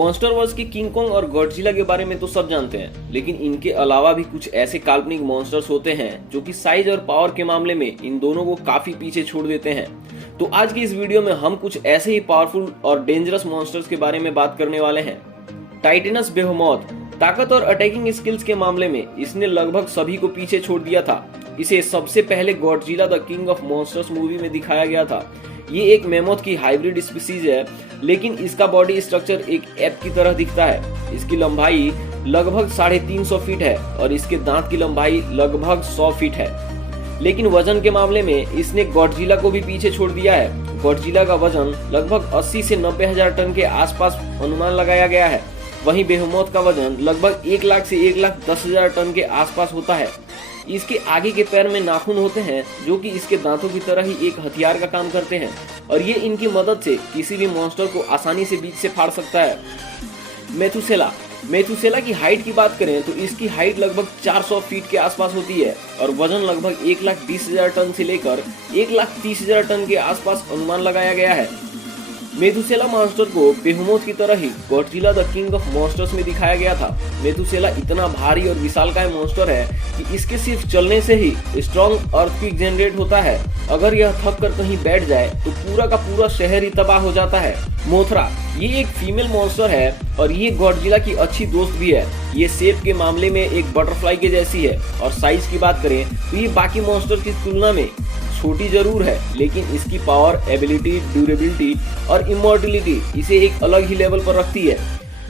MonsterVerse के king Kong और Godzilla के बारे में तो सब जानते हैं, लेकिन इनके अलावा भी कुछ ऐसे काल्पनिक मॉन्स्टर्स होते हैं जो कि साइज और पावर के मामले में इन दोनों को काफी पीछे छोड़ देते हैं। तो आज की इस वीडियो में हम कुछ ऐसे ही पावरफुल और डेंजरस मॉन्स्टर्स के बारे में बात करने वाले हैं। टाइटेनस बेहेमोथ ताकत और अटैकिंग स्किल्स के मामले में इसने लगभग सभी को पीछे छोड़ दिया था। इसे सबसे पहले Godzilla the king of monsters movie में दिखाया गया था। ये एक मेमोथ की हाइब्रिड स्पीसीज है, लेकिन इसका बॉडी स्ट्रक्चर एक एप की तरह दिखता है। इसकी लंबाई लगभग 350 फीट है और इसके दांत की लंबाई लगभग 100 फीट है। लेकिन वजन के मामले में इसने गॉडजिला को भी पीछे छोड़ दिया है। गॉडजिला का वजन लगभग 80 से 90 हजार टन के आसपास अनुमान लगाया गया है। वहीं बेहेमोथ का वजन लगभग 1 लाख से 1,10,000 टन के आसपास होता है। इसके आगे के पैर में नाखून होते हैं जो कि इसके दांतों की तरह ही एक हथियार का काम करते हैं और ये इनकी मदद से किसी भी मॉन्स्टर को आसानी से बीच से फाड़ सकता है। मेथुसेला की हाइट की बात करें तो इसकी हाइट लगभग 400 फीट के आसपास होती है और वजन लगभग 1,20,000 टन से लेकर 1,30,000 टन के आसपास अनुमान लगाया गया है। मेथुसेला मॉन्स्टर को बेहेमोथ की तरह ही Godzilla the king of monsters में दिखाया गया था। मेथुसेला इतना भारी और विशालकाय मॉन्स्टर है कि इसके सिर्फ चलने से ही स्ट्रॉन्ग अर्थक्वेक जनरेट होता है। अगर यह थक कर कहीं बैठ जाए तो पूरा का पूरा शहर ही तबाह हो जाता है। मोथरा ये एक फीमेल मॉन्स्टर है और ये गॉडजिला की अच्छी दोस्त भी है। ये शेप के मामले में एक बटरफ्लाई के जैसी है और साइज की बात करें तो ये बाकी मॉन्स्टर की तुलना में छोटी जरूर है, लेकिन इसकी पावर, एबिलिटी, ड्यूरेबिलिटी और इमोर्टिलिटी इसे एक अलग ही लेवल पर रखती है।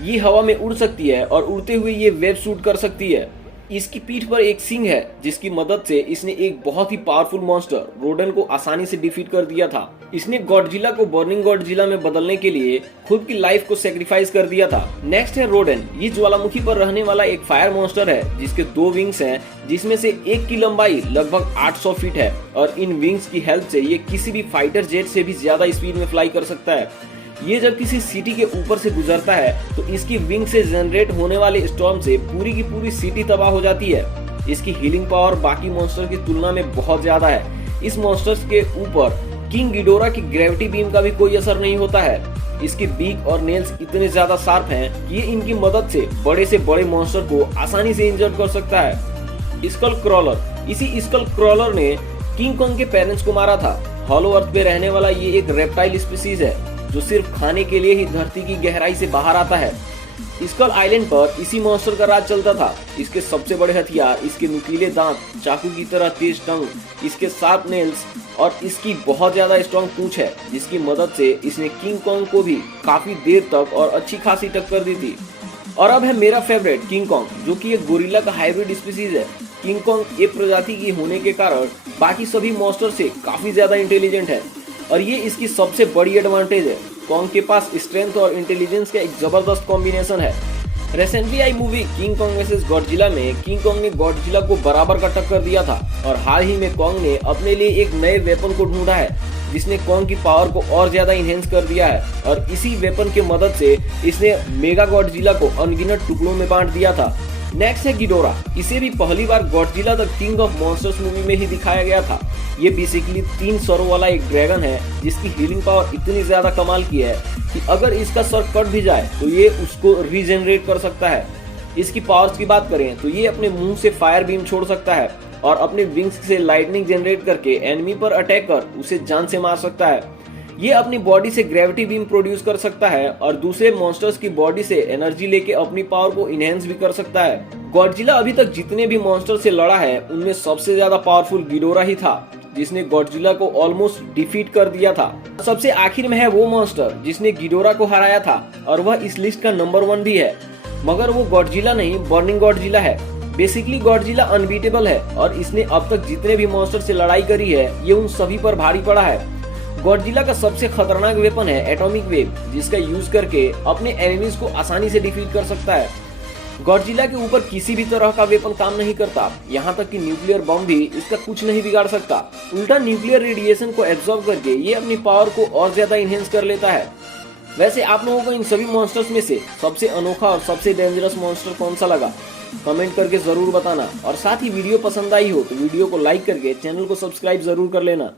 ये हवा में उड़ सकती है और उड़ते हुए ये वेब शूट कर सकती है। इसकी पीठ पर एक सींग है जिसकी मदद से इसने एक बहुत ही पावरफुल मॉन्स्टर रोडन को आसानी से डिफीट कर दिया था। इसने गॉडजिला को बर्निंग गॉडजिला में बदलने के लिए खुद की लाइफ को सेक्रीफाइस कर दिया था। नेक्स्ट है रोडन। ये ज्वालामुखी पर रहने वाला एक फायर मॉन्स्टर है जिसके 2 विंग्स हैं, जिसमें से एक की लंबाई लगभग 800 फीट है और इन विंग्स की हेल्प से ये किसी भी फाइटर जेट से भी ज्यादा स्पीड में फ्लाई कर सकता है। ये जब किसी सिटी के ऊपर से गुजरता है तो इसकी विंग से जनरेट होने वाले स्टॉर्म से पूरी की पूरी सिटी तबाह हो जाती है। इसकी हीलिंग पावर बाकी मॉन्स्टर की तुलना में बहुत ज्यादा है। इस मॉन्स्टर्स के ऊपर किंग गिडोरा की ग्रेविटी बीम का भी कोई असर नहीं होता है। इसके बीक और नेल्स इतने ज्यादा शार्प हैं कि ये इनकी मदद से बड़े मॉन्स्टर को आसानी से इंजर्ड कर सकता है। Skull crawler. इसी स्कल क्रॉलर ने किंग कॉन्ग के पेरेंट्स को मारा था। हॉलो अर्थ पे रहने वाला ये एक रेप्टाइल स्पीसीज है जो सिर्फ खाने के लिए ही धरती की गहराई से बाहर आता है। स्कल आइलैंड पर इसी मॉन्स्टर का राज चलता था। इसके सबसे बड़े हथियार इसके नुकीले दांत, चाकू की तरह तेज टंग, इसके शार्प नेल्स और इसकी बहुत ज्यादा स्ट्रॉन्ग पूंछ है, जिसकी मदद से इसने किंग कॉन्ग को भी काफी देर तक और अच्छी खासी टक्कर दी थी। और अब है मेरा फेवरेट किंग कॉन्ग, जो कि एक गोरिल्ला का हाइब्रिड स्पीसीज है। किंग कॉन्ग एक प्रजाति की होने के कारण बाकी सभी मॉन्स्टर से काफी ज्यादा इंटेलिजेंट है और ये इसकी सबसे बड़ी एडवांटेज है। कॉन्ग के पास स्ट्रेंथ और इंटेलिजेंस का एक जबरदस्त कॉम्बिनेशन है। रिसेंटली आई movie king Kong versus Godzilla में किंग कॉन्ग ने गॉडजिला को बराबर का टक्कर दिया था और हाल ही में कॉन्ग ने अपने लिए एक नए वेपन को ढूंढा है जिसने कॉन्ग की पावर को और ज्यादा इनहेंस कर दिया है और इसी वेपन की मदद से इसने मेगा गॉडजिला को अनगिनत टुकड़ों में बांट दिया था। नेक्स्ट है गिडोरा। इसे भी पहली बार Godzilla the king of monsters movie में ही दिखाया गया था। ये बेसिकली 3 सरों वाला एक ड्रैगन है जिसकी हीलिंग पावर इतनी ज्यादा कमाल की है कि अगर इसका सर कट भी जाए तो ये उसको रीजनरेट कर सकता है। इसकी पावर्स की बात करें तो ये अपने मुंह से फायर बीम छोड़ सकता है और अपने विंग्स से लाइटनिंग जनरेट करके एनिमी पर अटैक कर उसे जान से मार सकता है। ये अपनी बॉडी से ग्रेविटी बीम प्रोड्यूस कर सकता है और दूसरे मॉन्स्टर्स की बॉडी से एनर्जी लेके अपनी पावर को इनहेंस भी कर सकता है। गॉडजिला अभी तक जितने भी मॉन्स्टर से लड़ा है उनमें सबसे ज्यादा पावरफुल गिडोरा ही था, जिसने गॉडजिला को ऑलमोस्ट डिफीट कर दिया था। सबसे आखिर में है वो मॉन्स्टर जिसने गिडोरा को हराया था और वह इस लिस्ट का नंबर 1 भी है, मगर वो गॉडजिला नहीं, बर्निंग गॉडजिला है। बेसिकली गॉडजिला अनबीटेबल है और इसने अब तक जितने भी मॉन्स्टर से लड़ाई करी है ये उन सभी पर भारी पड़ा है। गॉडजिला का सबसे खतरनाक वेपन है एटॉमिक वेव, जिसका यूज करके अपने एनिमीज को आसानी से डिफीट कर सकता है। गॉडजिला के ऊपर किसी भी तरह का वेपन काम नहीं करता, यहाँ तक कि न्यूक्लियर बम भी इसका कुछ नहीं बिगाड़ सकता। उल्टा न्यूक्लियर रेडिएशन को एब्जॉर्ब करके ये अपनी पावर को और ज्यादा इनहेंस कर लेता है। वैसे आप लोगों को इन सभी मॉन्स्टर्स में से सबसे अनोखा और सबसे डेंजरस मॉन्स्टर कौन सा लगा, कमेंट करके जरूर बताना। और साथ ही वीडियो पसंद आई हो तो वीडियो को लाइक करके चैनल को सब्सक्राइब जरूर कर लेना।